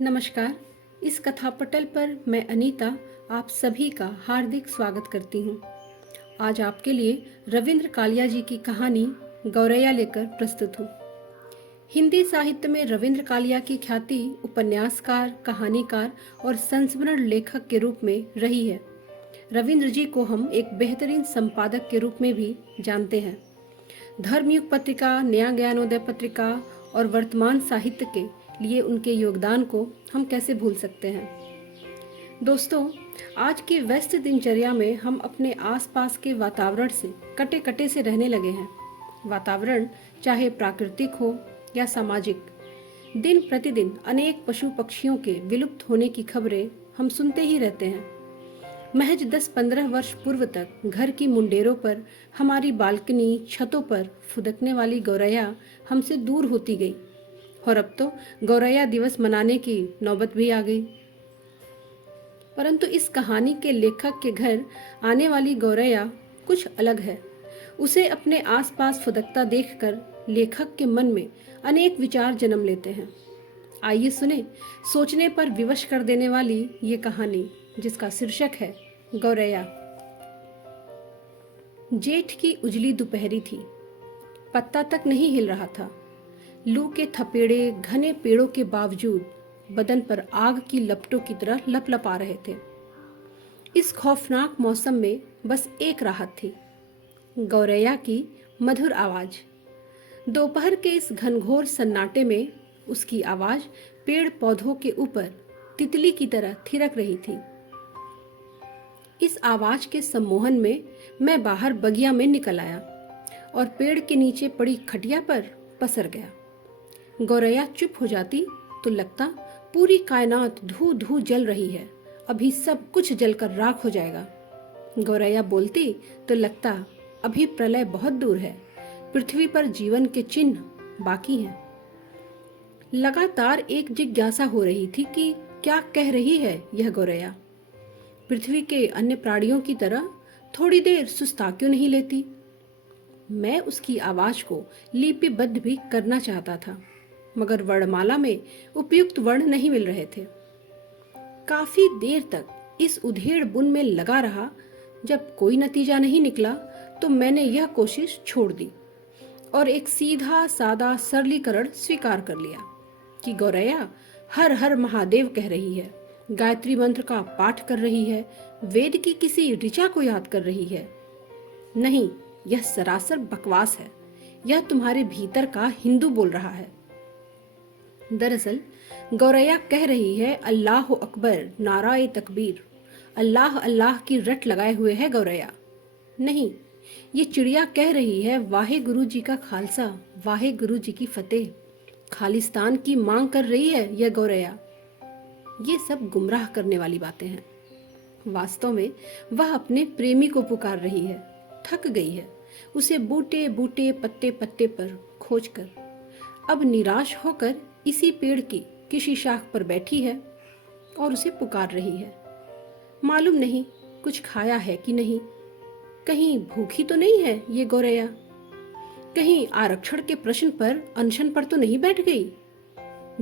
नमस्कार। इस कथापटल पर मैं अनीता आप सभी का हार्दिक स्वागत करती हूँ। आज आपके लिए रविंद्र कालिया जी की कहानी गौरैया लेकर प्रस्तुत हूँ। हिंदी साहित्य में रविंद्र कालिया की ख्याति उपन्यासकार, कहानीकार और संस्मरण लेखक के रूप में रही है। रविंद्र जी को हम एक बेहतरीन संपादक के रूप में भी जानते हैं। धर्मयुग पत्रिका, नया ज्ञानोदय पत्रिका और वर्तमान साहित्य के लिए उनके योगदान को हम कैसे भूल सकते हैं। दोस्तों, आज की व्यस्त दिनचर्या में हम अपने आसपास के वातावरण से कटे कटे से रहने लगे हैं। वातावरण चाहे प्राकृतिक हो या सामाजिक, दिन प्रतिदिन अनेक पशु पक्षियों के विलुप्त होने की खबरें हम सुनते ही रहते हैं। महज 10-15 वर्ष पूर्व तक घर की मुंडेरों पर, हमारी बालकनी, छतों पर फुदकने वाली गौरैया हमसे दूर होती गई और अब तो गौरैया दिवस मनाने की नौबत भी आ गई। परंतु इस कहानी के लेखक के घर आने वाली गौरैया कुछ अलग है। उसे अपने आसपास फुदकता देखकर लेखक के मन में अनेक विचार जन्म लेते हैं। आइए सुने सोचने पर विवश कर देने वाली ये कहानी, जिसका शीर्षक है गौरैया। जेठ की उजली दोपहरी थी। पत्ता तक नहीं हिल रहा था। लू के थपेड़े घने पेड़ों के बावजूद बदन पर आग की लपटों की तरह लपलपा रहे थे। इस खौफनाक मौसम में बस एक राहत थी, गौरैया की मधुर आवाज। दोपहर के इस घनघोर सन्नाटे में उसकी आवाज पेड़ पौधों के ऊपर तितली की तरह थिरक रही थी। इस आवाज के सम्मोहन में मैं बाहर बगिया में निकल आया और पेड़ के नीचे पड़ी खटिया पर पसर गया। गौरैया चुप हो जाती तो लगता पूरी कायनात धू धू जल रही है, अभी सब कुछ जलकर राख हो जाएगा। गौरैया बोलती तो लगता अभी प्रलय बहुत दूर है, पृथ्वी पर जीवन के चिन्ह बाकी हैं। लगातार एक जिज्ञासा हो रही थी कि क्या कह रही है यह गौरैया। पृथ्वी के अन्य प्राणियों की तरह थोड़ी देर सुस्ता क्यों नहीं लेती। मैं उसकी आवाज को लिपिबद्ध भी करना चाहता था, मगर वर्णमाला में उपयुक्त वर्ण नहीं मिल रहे थे। काफी देर तक इस उधेड़ बुन में लगा रहा। जब कोई नतीजा नहीं निकला तो मैंने यह कोशिश छोड़ दी और एक सीधा सादा सरलीकरण स्वीकार कर लिया कि गौरैया हर हर महादेव कह रही है, गायत्री मंत्र का पाठ कर रही है, वेद की किसी ऋचा को याद कर रही है। नहीं, यह सरासर बकवास है। यह तुम्हारे भीतर का हिंदू बोल रहा है। दरअसल गौरैया कह रही है अल्लाह अकबर, नाराए तकबीर। अल्लाह अल्लाह की रट लगाए हुए है गौरैया। नहीं, ये चिड़िया कह रही है वाहे गुरु जी का खालसा, वाहे गुरु जी की फतेह। खालिस्तान की मांग कर रही है यह गौरैया। ये सब गुमराह करने वाली बातें हैं। वास्तव में वह अपने प्रेमी को पुकार रही है। थक गई है उसे बूटे बूटे पत्ते पत्ते पर खोजकर। अब निराश होकर इसी पेड़ की किसी शाख पर बैठी है और उसे पुकार रही है। मालूम नहीं कुछ खाया है कि नहीं, कहीं भूखी तो नहीं है ये गौरैया, कहीं आरक्षण के प्रश्न पर अनशन पर तो नहीं बैठ गई।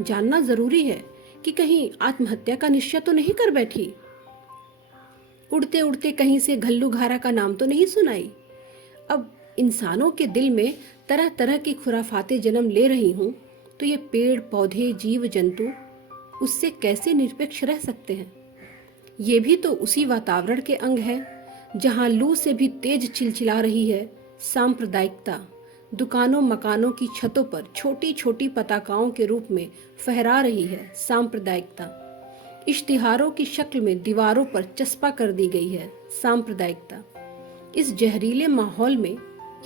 जानना जरूरी है कि कहीं आत्महत्या का निश्चय तो नहीं कर बैठी। उड़ते उड़ते कहीं से घल्लू घारा का नाम तो नहीं सुनाई। अब इंसानों के दिल में तरह तरह की खुराफातें जन्म ले रही हूं तो ये पेड़ पौधे जीव जंतु उससे कैसे निरपेक्ष रह सकते हैं। ये भी तो उसी वातावरण के अंग है जहां लू से भी तेज चिलचिला रही है सांप्रदायिकता। दुकानों मकानों की छतों पर छोटी छोटी पताकाओं के रूप में फहरा रही है सांप्रदायिकता। इश्तिहारों की शक्ल में दीवारों पर चस्पा कर दी गई है सांप्रदायिकता। इस जहरीले माहौल में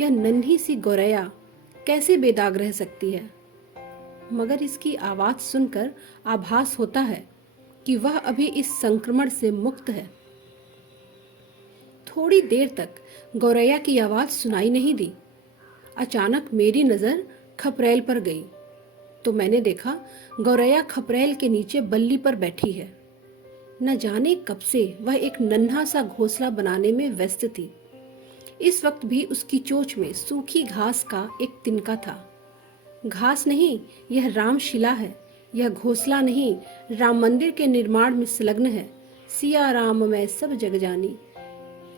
यह नन्ही सी गौरैया कैसे बेदाग रह सकती है। मगर इसकी आवाज सुनकर आभास होता है कि वह अभी इस संक्रमण से मुक्त है। थोड़ी देर तक गौरैया की आवाज सुनाई नहीं दी। अचानक मेरी नजर खपरेल पर गई तो मैंने देखा गौरैया खपरेल के नीचे बल्ली पर बैठी है। न जाने कब से वह एक नन्हा सा घोंसला बनाने में व्यस्त थी। इस वक्त भी उसकी चोंच में सूखी घास का एक तिनका था। घास नहीं, यह रामशिला है, यह घोंसला नहीं, राम मंदिर के निर्माण में संलग्न है। सिया राम मैं सब जग जानी।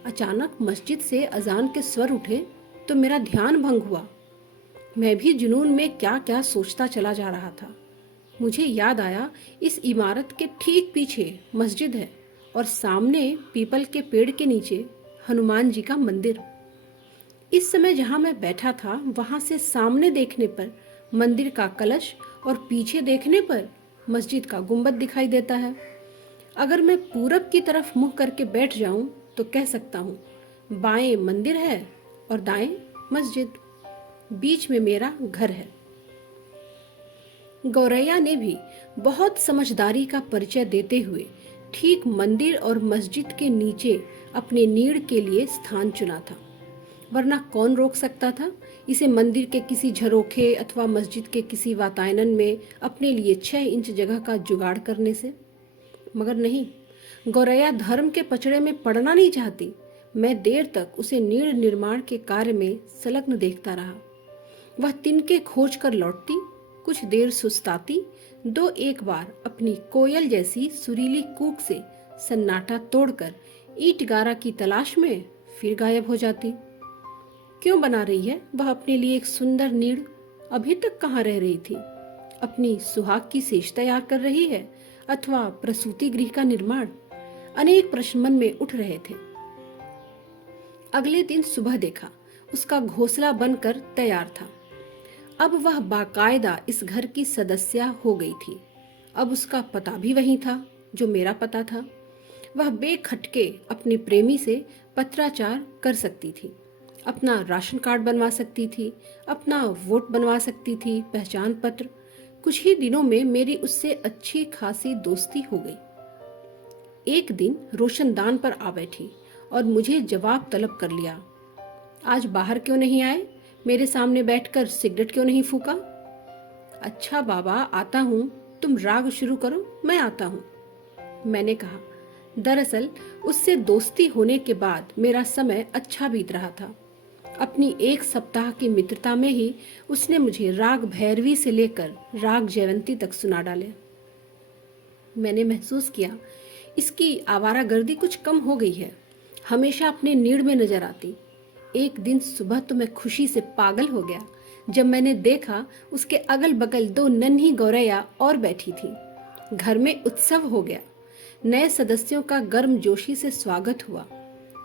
अचानक मस्जिद से अजान के स्वर उठे तो मेरा ध्यान भंग हुआ। मैं भी जुनून में क्या क्या सोचता चला जा रहा था। मुझे याद आया, इस इमारत के ठीक पीछे मस्जिद है और सामने पीपल के पेड़ के नीचे हनुमान जी का मंदिर। इस समय जहां मैं बैठा था वहां से सामने देखने पर मंदिर का कलश और पीछे देखने पर मस्जिद का गुंबद दिखाई देता है। अगर मैं पूरब की तरफ मुंह करके बैठ जाऊं तो कह सकता हूं बाएं मंदिर है और दाएं मस्जिद, बीच में मेरा घर है। गौरैया ने भी बहुत समझदारी का परिचय देते हुए ठीक मंदिर और मस्जिद के नीचे अपने नीड़ के लिए स्थान चुना था, वरना कौन रोक सकता था इसे मंदिर के किसी झरोखे अथवा मस्जिद के किसी वातायन में अपने लिए 6 इंच जगह का जुगाड़ करने से। मगर नहीं, गौरैया धर्म के पचड़े में पड़ना नहीं चाहती। मैं देर तक उसे नीड़ निर्माण के कार्य में संलग्न देखता रहा। वह तिनके खोज कर लौटती, कुछ देर सुस्ताती, 2-1 बार अपनी कोयल जैसी सुरीली कूक से सन्नाटा तोड़कर ईंट गारा की तलाश में फिर गायब हो जाती। क्यों बना रही है वह अपने लिए एक सुंदर नीड़? अभी तक कहाँ रह रही थी? अपनी सुहाग की सेज तैयार कर रही है अथवा प्रसूति गृह का निर्माण? अनेक प्रश्न मन में उठ रहे थे। अगले दिन सुबह देखा, उसका घोंसला बनकर तैयार था। अब वह बाकायदा इस घर की सदस्या हो गई थी। अब उसका पता भी वही था जो मेरा पता था। वह बेखटके अपने प्रेमी से पत्राचार कर सकती थी, अपना राशन कार्ड बनवा सकती थी, अपना वोट बनवा सकती थी, पहचान पत्र। कुछ ही दिनों में मेरी उससे अच्छी खासी दोस्ती हो गई। एक दिन रोशनदान पर आ बैठी और मुझे जवाब तलब कर लिया। आज बाहर क्यों नहीं आए? मेरे सामने बैठकर सिगरेट क्यों नहीं फूका? अच्छा बाबा, आता हूँ, तुम राग शुरू करो, मैं आता हूँ, मैंने कहा। दरअसल उससे दोस्ती होने के बाद मेरा समय अच्छा बीत रहा था। अपनी 1 सप्ताह की मित्रता में ही उसने मुझे राग भैरवी से लेकर राग जयवंती तक सुना डाले। मैंने महसूस किया इसकी आवारागर्दी कुछ कम हो गई है। हमेशा अपने नीड़ में नजर आती। एक दिन सुबह तो मैं खुशी से पागल हो गया जब मैंने देखा उसके अगल बगल 2 नन्ही गौरैया और बैठी थी। घर में उत्सव हो गया। नए सदस्यों का गर्मजोशी से स्वागत हुआ।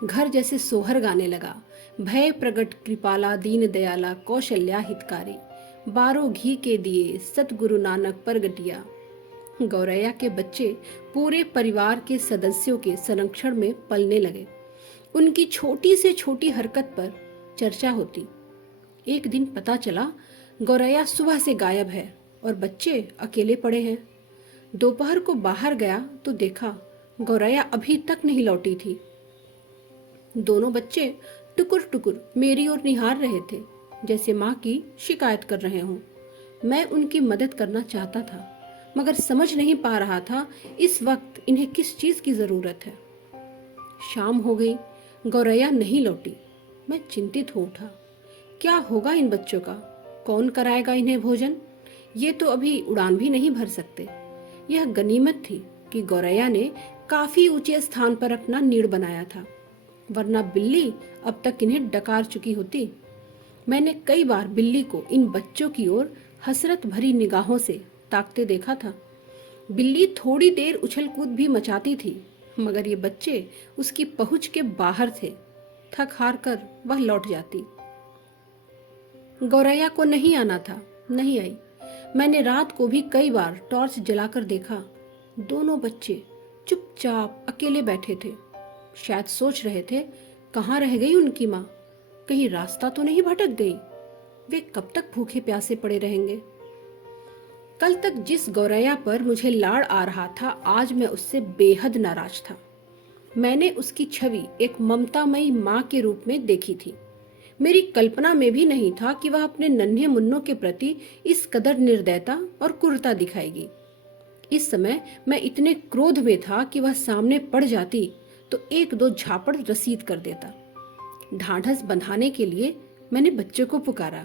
घर जैसे सोहर गाने लगा। भय प्रगट कृपाला दीन दयाला कौशल्या हितकारी, 12 घी के दिए सतगुरु नानक परगटिया। गौरैया के बच्चे पूरे परिवार के सदस्यों के संरक्षण में पलने लगे। उनकी छोटी से छोटी हरकत पर चर्चा होती। एक दिन पता चला गौरैया सुबह से गायब है और बच्चे अकेले पड़े हैं। दोपहर को बाहर गया तो देखा गौरैया अभी तक नहीं लौटी थी। दोनों बच्चे टुकुर टुकुर मेरी ओर निहार रहे थे, जैसे माँ की शिकायत कर रहे हों। मैं उनकी मदद करना चाहता था, मगर समझ नहीं पा रहा था इस वक्त इन्हें किस चीज की जरूरत है। शाम हो गई, गौरैया नहीं लौटी। मैं चिंतित हो उठा। क्या होगा इन बच्चों का? कौन कराएगा इन्हें भोजन? ये तो अभी उड़ान भी नहीं भर सकते। यह गनीमत थी कि गौरैया ने काफी ऊंचे स्थान पर अपना नीड़ बनाया था, वरना बिल्ली अब तक इन्हें डकार चुकी होती। मैंने कई बार बिल्ली को इन बच्चों की ओर हसरत भरी निगाहों से ताकते देखा था। बिल्ली थोड़ी देर उछल कूद भी मचाती थी, मगर ये बच्चे उसकी पहुंच के बाहर थे। थक हार कर वह लौट जाती। गौरैया को नहीं आना था, नहीं आई। मैंने रात को भी कई बार टॉर्च जलाकर देखा। दोनों बच्चे चुपचाप अकेले बैठे थे। शायद सोच रहे थे कहाँ रह गई उनकी माँ, कहीं रास्ता तो नहीं भटक गई। वे कब तक भूखे प्यासे पड़े रहेंगे। कल तक जिस गौरैया पर मुझे लाड़ आ रहा था, आज मैं उससे बेहद नाराज था। मैंने उसकी छवि एक ममतामयी माँ के रूप में देखी थी। मेरी कल्पना में भी नहीं था कि वह अपने नन्हे मुन्नों के प्रति इस कदर निर्दयता और क्रूरता दिखाएगी। इस समय मैं इतने क्रोध में था कि वह सामने पड़ जाती तो 1-2 झापड़ रसीद कर देता। ढाढ़स बंधाने के लिए मैंने बच्चों को पुकारा।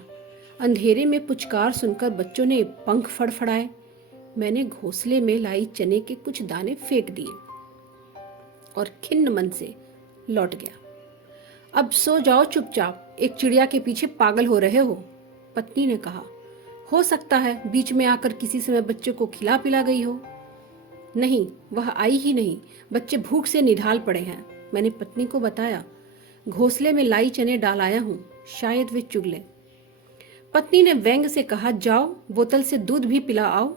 अंधेरे में पुचकार सुनकर बच्चों ने पंख फड़फड़ाए। मैंने घोंसले में लाई चने के कुछ दाने फेंक दिए और खिन्न मन से लौट गया। अब सो जाओ चुपचाप, एक चिड़िया के पीछे पागल हो रहे हो, पत्नी ने कहा। हो सकता है बीच में आकर किसी समय बच्चे को खिला पिला गई हो। नहीं, वह आई ही नहीं, बच्चे भूख से निढाल पड़े हैं, मैंने पत्नी को बताया। घोंसले में लाई चने डाल आया हूं, शायद वे चुग ले। पत्नी ने व्यंग से कहा, जाओ बोतल से दूध भी पिला आओ,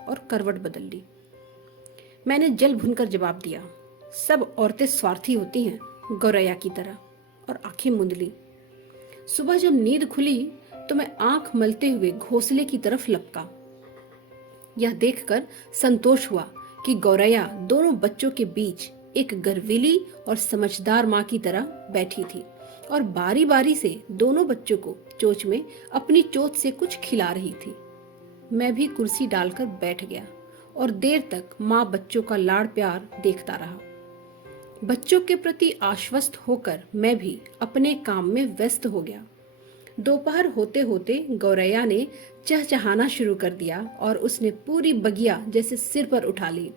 और करवट बदल ली। मैंने जल भुनकर जवाब दिया, सब औरतें स्वार्थी होती हैं, गौरैया की तरह, और आंखें मूंद ली। सुबह जब नींद खुली तो मैं आंख मलते हुए घोंसले की तरफ लपका। यह देखकर संतोष हुआ कि गौरैया दोनों बच्चों के बीच एक गर्वीली और समझदार माँ की तरह बैठी थी और बारी बारी से दोनों बच्चों को चोंच में अपनी चोंच से कुछ खिला रही थी। मैं भी कुर्सी डालकर बैठ गया और देर तक माँ बच्चों का लाड़ प्यार देखता रहा। बच्चों के प्रति आश्वस्त होकर मैं भी अपने काम में व्यस्त हो गया। दोपहर होते होते गौरैया ने चहचहाना शुरू कर दिया और उसने पूरी बगिया जैसे सिर पर उठा ली।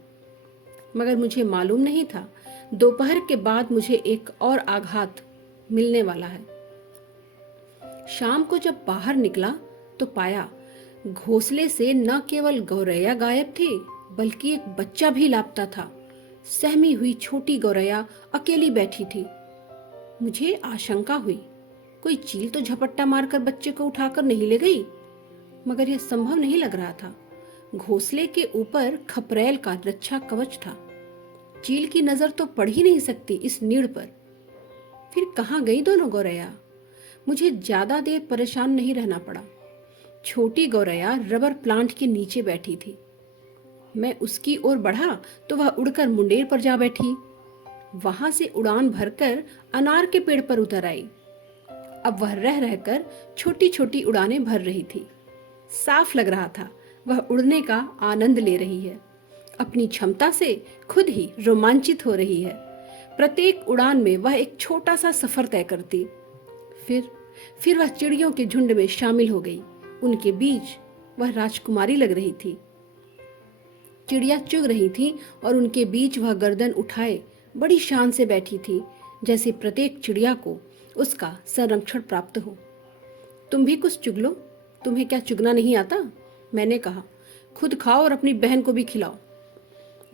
मगर मुझे मालूम नहीं था दोपहर के बाद मुझे एक और आघात मिलने वाला है। शाम को जब बाहर निकला तो पाया घोंसले से न केवल गौरैया गायब थी, बल्कि एक बच्चा भी लापता था। सहमी हुई छोटी गौरैया अकेली बैठी थी। मुझे आशंका हुई कोई चील तो झपट्टा मारकर बच्चे को उठाकर नहीं ले गई, मगर यह संभव नहीं लग रहा था। घोंसले के ऊपर खपरेल का रक्षा कवच था, चील की नजर तो पड़ ही नहीं सकती इस नीड़ पर। फिर कहाँ गई दोनों गौरैया? मुझे ज्यादा देर परेशान नहीं रहना पड़ा। छोटी गौरैया रबर प्लांट के नीचे बैठी थी। मैं उसकी ओर बढ़ा तो वह उड़कर मुंडेर पर जा बैठी। वहां से उड़ान भरकर अनार के पेड़ पर उतर आई। अब वह रह रहकर छोटी छोटी उड़ानें भर रही थी। साफ लग रहा था वह उड़ने का आनंद ले रही है, अपनी क्षमता से खुद ही रोमांचित हो रही है। प्रत्येक उड़ान में वह एक छोटा सा सफर तय करती। फिर वह चिड़ियों के झुंड में शामिल हो गई। उनके बीच वह राजकुमारी लग रही थी। चिड़िया चुग रही थी और उनके बीच वह गर्दन उठाए बड़ी शान से बैठी थी, जैसे प्रत्येक चिड़िया को उसका संरक्षण प्राप्त हो। तुम भी कुछ चुग लो, तुम्हें क्या चुगना नहीं आता? मैंने कहा। खुद खाओ और अपनी बहन को भी खिलाओ।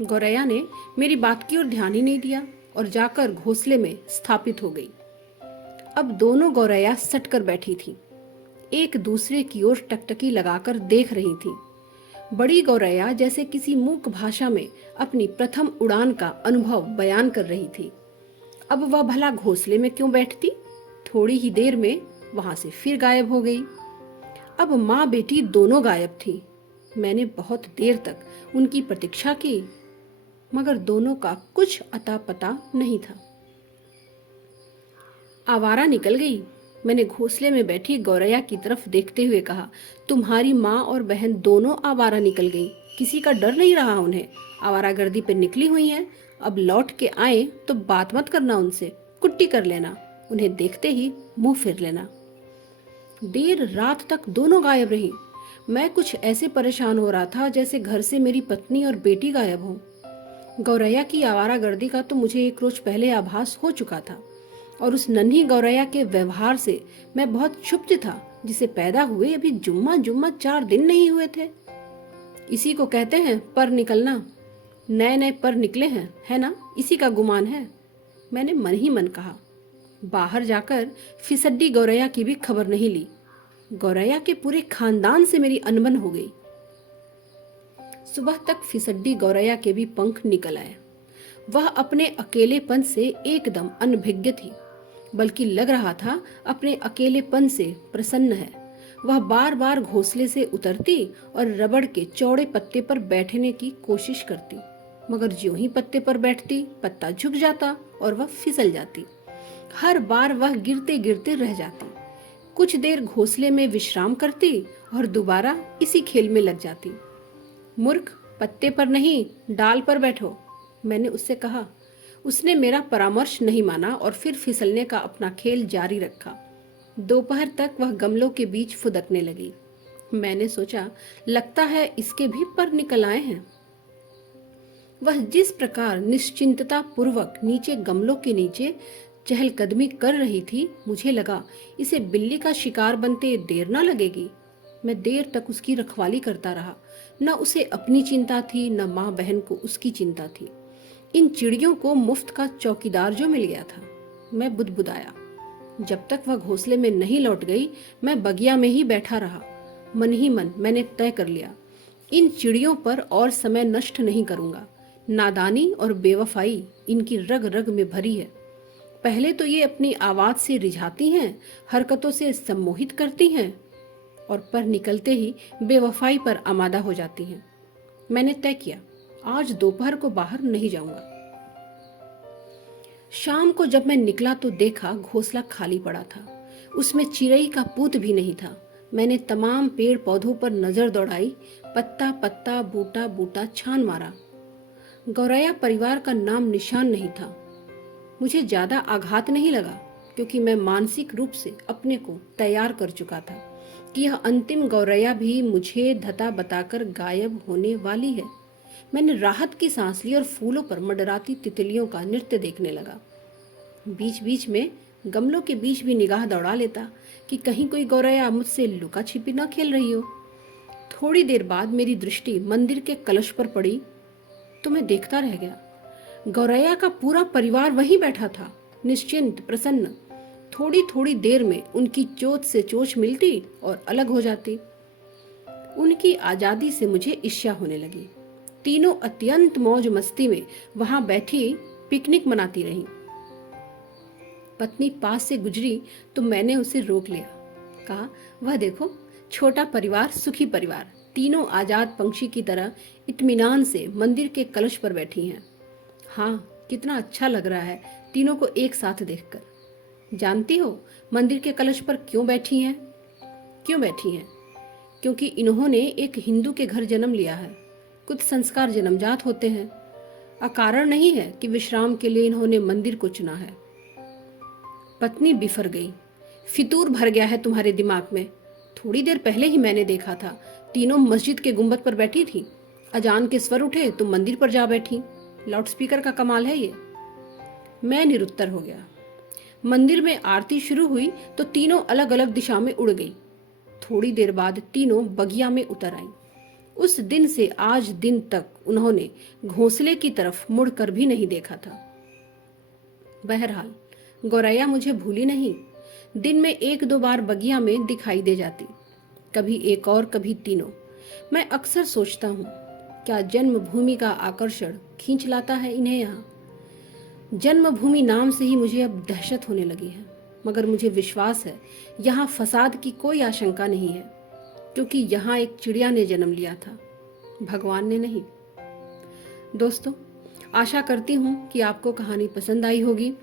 गौरैया ने मेरी बात की ओर ध्यान ही नहीं दिया और जाकर घोंसले में स्थापित हो गई। अब दोनों गौरैया सटकर बैठी थी, एक दूसरे की ओर टकटकी लगाकर देख रही थी। बड़ी गौरैया जैसे किसी मूक भाषा में अपनी प्रथम उड़ान का अनुभव बयान कर रही थी। अब वह भला घोंसले में क्यों बैठती? थोड़ी ही देर में वहां से फिर गायब हो गई। अब माँ बेटी दोनों गायब थी। मैंने बहुत देर तक उनकी प्रतीक्षा की, मगर दोनों का कुछ अता पता नहीं था। आवारा निकल गई, मैंने घोंसले में बैठी गौरैया की तरफ देखते हुए कहा। तुम्हारी माँ और बहन दोनों आवारा निकल गई, किसी का डर नहीं रहा उन्हें। आवारागर्दी पे निकली हुई हैं, अब लौट के आए तो बात मत करना उनसे, कुट्टी कर लेना, उन्हें देखते ही मुंह फेर लेना। देर रात तक दोनों गायब रही। मैं कुछ ऐसे परेशान हो रहा था जैसे घर से मेरी पत्नी और बेटी गायब हो। गौरैया की आवारागर्दी का तो मुझे एक रोज पहले आभास हो चुका था और उस नन्ही गौरैया के व्यवहार से मैं बहुत क्षुब्ध था, जिसे पैदा हुए अभी जुम्मा 4 दिन नहीं हुए थे। इसी को कहते हैं पर निकलना। नए नए पर निकले हैं, है ना? इसी का गुमान है, मैंने मन ही मन कहा। बाहर जाकर फिसड्डी गौरैया की भी खबर नहीं ली। गौरैया के पूरे खानदान से मेरी अनबन हो गई। सुबह तक फिसड्डी गौरैया के भी पंख निकल आए। वह अपने अकेलेपन से एकदम अनभिज्ञ थी, बल्कि लग रहा था अपने अकेलेपन से प्रसन्न है। वह बार बार घोंसले से उतरती और रबड़ के चौड़े पत्ते पर बैठने की कोशिश करती, मगर ज्यों ही पत्ते पर बैठती पत्ता झुक जाता और वह फिसल जाती। हर बार वह गिरते गिरते रह जाती। कुछ देर घोंसले में विश्राम करती और दोबारा इसी खेल में लग जाती। मूर्ख, पत्ते पर नहीं डाल पर बैठो, मैंने उससे कहा। उसने मेरा परामर्श नहीं माना और फिर फिसलने का अपना खेल जारी रखा। दोपहर तक वह गमलों के बीच फुदकने लगी। मैंने सोचा, लगता है इसके भी पर निकल आए हैं। वह जिस प्रकार निश्चिंतता पूर्वक नीचे गमलों के नीचे चहलकदमी कर रही थी, मुझे लगा इसे बिल्ली का शिकार बनते देर ना लगेगी। मैं देर तक उसकी रखवाली करता रहा। न उसे अपनी चिंता थी, न माँ बहन को उसकी चिंता थी। इन चिड़ियों को मुफ्त का चौकीदार जो मिल गया था। मैं बुदबुदाया। जब तक वह घोंसले में नहीं लौट गई, मैं बगिया में ही बैठा रहा। मन ही मन मैंने तय कर लिया, इन चिड़ियों पर और समय नष्ट नहीं करूंगा। नादानी और बेवफाई इनकी रग रग में भरी है। पहले तो ये अपनी आवाज से रिझाती हैं, हरकतों से सम्मोहित करती हैं और पर निकलते ही बेवफाई पर आमादा हो जाती हैं। मैंने तय किया, आज दोपहर को बाहर नहीं जाऊंगा। शाम को जब मैं निकला तो देखा घोंसला खाली पड़ा था। उसमें चिड़ई का पूत भी नहीं था। मैंने तमाम पेड़ पौधों पर नजर दौड़ाई, पत्ता पत्ता बूटा बूटा छान मारा। गौरैया परिवार का नाम निशान नहीं था। मुझे ज्यादा आघात नहीं लगा, क्योंकि मैं मानसिक रूप से अपने को तैयार कर चुका था कि यह अंतिम गौरैया भी मुझे धता बताकर गायब होने वाली है। मैंने राहत की सांस ली और फूलों पर मंडराती तितलियों का नृत्य देखने लगा। बीच बीच में गमलों के बीच भी निगाह दौड़ा लेता कि कहीं कोई गौरैया मुझसे लुका छिपी न खेल रही हो। थोड़ी देर बाद मेरी दृष्टि मंदिर के कलश पर पड़ी तो मैं देखता रह गया। गौरैया का पूरा परिवार वहीं बैठा था, निश्चिंत, प्रसन्न। थोड़ी थोड़ी देर में उनकी चोंच से चोंच मिलती और अलग हो जाती। उनकी आजादी से मुझे ईर्ष्या होने लगी। तीनों अत्यंत मौज मस्ती में वहां बैठी पिकनिक मनाती रहीं। पत्नी पास से गुजरी तो मैंने उसे रोक लिया। कहा, वह देखो, छोटा परिवार, सुखी परिवार, तीनों आजाद पंछी की तरह इत्मीनान से मंदिर के कलश पर बैठी हैं। हाँ, कितना अच्छा लग रहा है तीनों को एक साथ देखकर। जानती हो मंदिर के कलश पर क्यों बैठी हैं? क्यों बैठी हैं? क्योंकि इन्होंने एक हिंदू के घर जन्म लिया है। कुछ संस्कार जन्मजात होते हैं। अकारण नहीं है कि विश्राम के लिए इन्होंने मंदिर को चुना है। पत्नी बिफर गई। फितूर भर गया है तुम्हारे दिमाग में। थोड़ी देर पहले ही मैंने देखा था, तीनों मस्जिद के गुंबद पर बैठी थी। अजान के स्वर उठे तो मंदिर पर जा बैठी। लाउडस्पीकर का कमाल है ये। मैं निरुत्तर हो गया। मंदिर में आरती शुरू हुई तो तीनों अलग अलग दिशा में उड़ गई। थोड़ी देर बाद तीनों बगिया में उतर आईं। उस दिन से आज दिन तक उन्होंने घोंसले की तरफ मुड़कर भी नहीं देखा था। बहरहाल गौरैया मुझे भूली नहीं। दिन में एक दो बार बगिया में दिखाई दे जाती, कभी एक और कभी तीनों। मैं अक्सर सोचता हूँ, क्या जन्मभूमि का आकर्षण खींच लाता है इन्हें यहाँ। जन्मभूमि नाम से ही मुझे अब दहशत होने लगी है, मगर मुझे विश्वास है यहाँ फसाद की कोई आशंका नहीं है, क्योंकि यहाँ एक चिड़िया ने जन्म लिया था, भगवान ने नहीं। दोस्तों, आशा करती हूँ कि आपको कहानी पसंद आई होगी।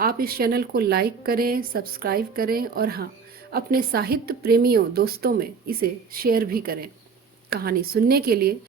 आप इस चैनल को लाइक करें, सब्सक्राइब करें और हाँ, अपने साहित्य प्रेमियों दोस्तों में इसे शेयर भी करें। कहानी सुनने के लिए